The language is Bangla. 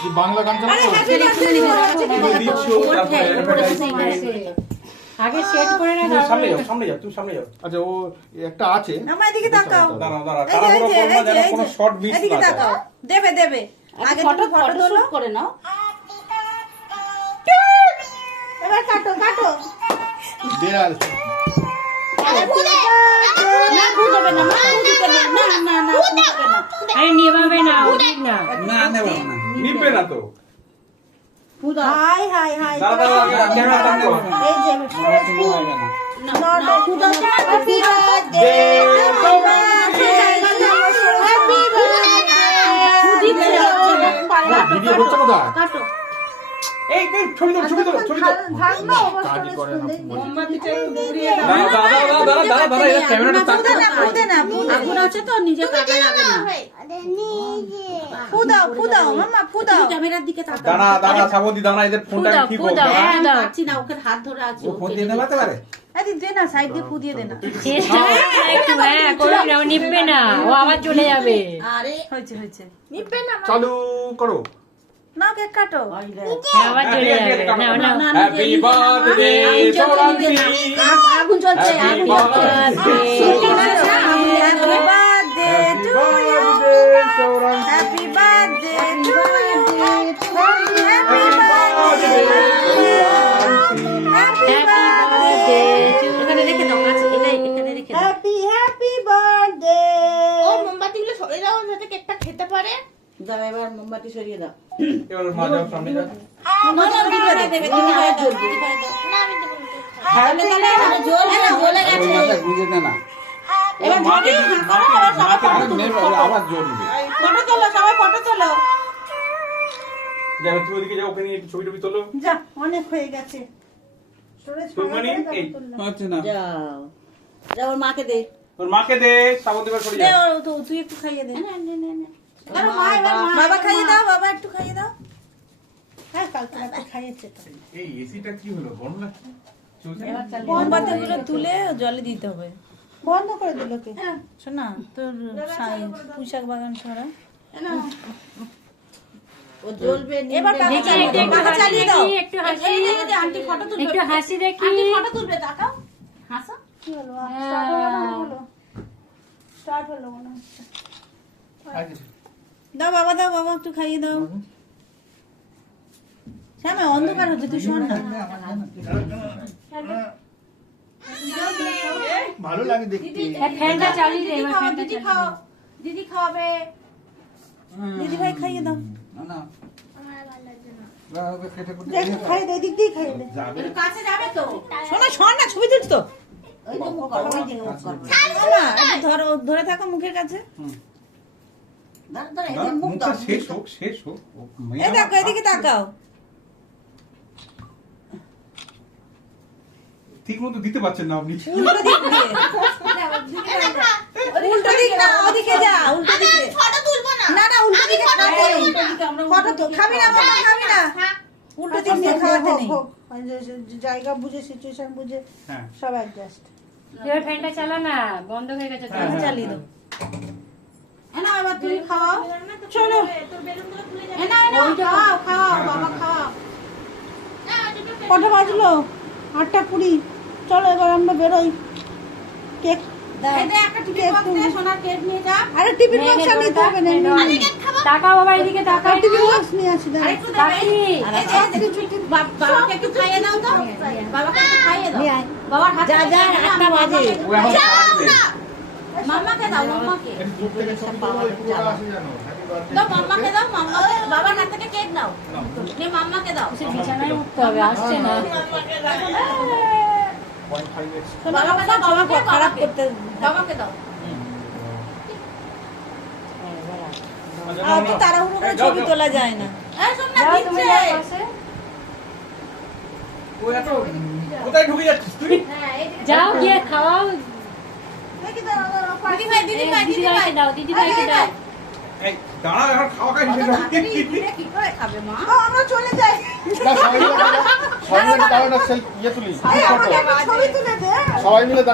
কি বাংলা গান আগে সেট করে না সামনে যাও সামনে যাও তুমি সামনে যাও। আচ্ছা ও একটা আছে। আমার এদিকে তাকাও। দাঁড়াও দাঁড়াও তাড়াহুড়ো করো না যেন কোনো শর্ট মিস না যায়। তাকাও। দেবে দেবে। আগে ফটো ফটো ফটো তোলো। করে নাও। এবার কাটো কাটো। বিড়াল। না দেবে না মা দিতে না না না না ফু না আরে নেভাবে না উচিত না না নেব না নিবে না তো হাই এই যে এই এই ছবি দাও ছবি দাও ছবি দাও কাজই করে না দাঁড়া দাঁড়া দাঁড়া দাঁড়া দাঁড়া এটা ক্যামেরাটা টান করো ফুদে না আগুন আছে তো নিজে কাটা যাবে না। ফুদাও ফুদাও মামা ফুদাও। ক্যামেরার দিকে তাকাও। দাঁড়া দাঁড়া শ্রাবন্তী দাঁড়া এদের ফোনটা ঠিক হোক দাও। দাঁড়া। হ্যাঁ পাচ্ছি না ওকে হাত ধরে আছে ও ফোন দিয়ে নেবাতে পারে? আরে দে না সাইড দিয়ে ফুদিয়ে দে না। চেষ্টা একটু হ্যাঁ করো না ও নিবে না ও আবার চলে যাবে। আরে হয়েছে। হয়েছে চালু করো। না কেক কাটো। হ্যাঁ আগুন চলছে. Happy birthday to you happy birthday to you happy birthday happy happy birthday এখানে রেখে দাও কাছে এখানে রেখে দাও। হ্যাপি হ্যাপি বার্থডে ও মোমবাতিগুলো সরে দাও যাতে কেকটা খেতে পারে। দাও এবার মোমবাতি সরিয়ে দাও। এবার মা যাও সামনে যাও যাও যাও অনেক হয়ে গেছে। না। যাও। যাও ওর মাকে দে। তোর মাকে দে দে তুই একটু খাইয়ে দে। না না না। বাবা খাইয়ে দাও বাবা একটু খাইয়ে দাও। হ্যাঁ কালকে রাতে খাইয়েছে তো। এই এসিটা কি হলো বন্ধ না? চলছে? না? মোমবাতি গুলো তুলে জলে দিতে হবে। বন্ধ করে দিল কে? শোনা তোর পুঁশাক বাগান হাসি দেখি ফটো তুলবে তাকাও হাসো কি হলো? স্টার্ট হলো হলো? স্টার্ট হলো মনে হচ্ছে। দাও বাবা দাও বাবা একটু খাইয়ে দাও। শ্যামা অন্ধকার হচ্ছে তুই শোন না। ভালো লাগে দেখতে। ফ্যানটা চালিয়ে দে দিদি এবার ফ্যানটা দিদি খাও দিদি খাওয়াবে। দিদি ভাই খাইয়ে দাও। না দে দিক দিয়ে খাইয়ে দে। একটু কাছে যাবে তো। শোনা শোন না ছবি তুলছ। তো ধরো ধরে থাকো মুখের কাছে দাঁড়া, দাঁড়া, এই দাঁড়া, যে মুখ মুখটা শেষ হোক শেষ হোক। এই দেখো এদিকে তাকাও। ঠিক মতো দিতে পারছেন না আপনি। উল্টো দিক দিয়ে। উল্টো দিক না ওদিকে যা উল্টো দিকে ফটো তুলবো না। না না উল্টো দিকে। খাবে এই, উল্টো দিকে আমরা ফটো তো খাবি না বাবা খাবি না। হ্যাঁ উল্টো দিক দিয়ে খাওয়াতে নেই। জায়গা বুঝে সিচুয়েশন বুঝে হ্যাঁ। সব অ্যাডজাস্ট ফ্যানটা চালা না বন্ধ হয়ে গেছে হ্যাঁ, চালিয়ে দাও। এবার তুমি খাওয়াও। চলো। তোর বেলুনগুলো খুলে এ নাও, এ নাও, খাওয়াও খাওয়াও বাবা খাওয়াও না কটা বাজলো? আটটা কুড়ি। চলো এবার আমরা বেরোই। কেক আরে টিফিন বক্স হবে বাবা এদিকে তাকাও। টিফিন বক্স নিয়ে আসি একটু দেবে। কাকি এই যে, এই যে, বা- বাবাকে একটু খাইয়ে দাও তো। বাবাকে খাইয়ে দাও। বাবার হাতে যা, যা, আটটা বাজে। মাম্মাকে দাও মাম্মাকে। দাও মাম্মাকে দাও মাম্মাকে বাবার হাত থেকে কেক দাও। নে মাম্মাকে দাও। সে বিছানায় উঠতে হবে আসছে না। বাবাকে দাও বাবাকে খারাপ করতে বাবাকে দাও। আচ্ছা, আর নাও, তো তাড়াহুড়ো করে ছবি তোলা যায় না। এই শোন না দিচ্ছে। ও এত কোথায় ঢুকে যাচ্ছিস তুই? যাও গিয়ে খাওয়াও সবাই মিলে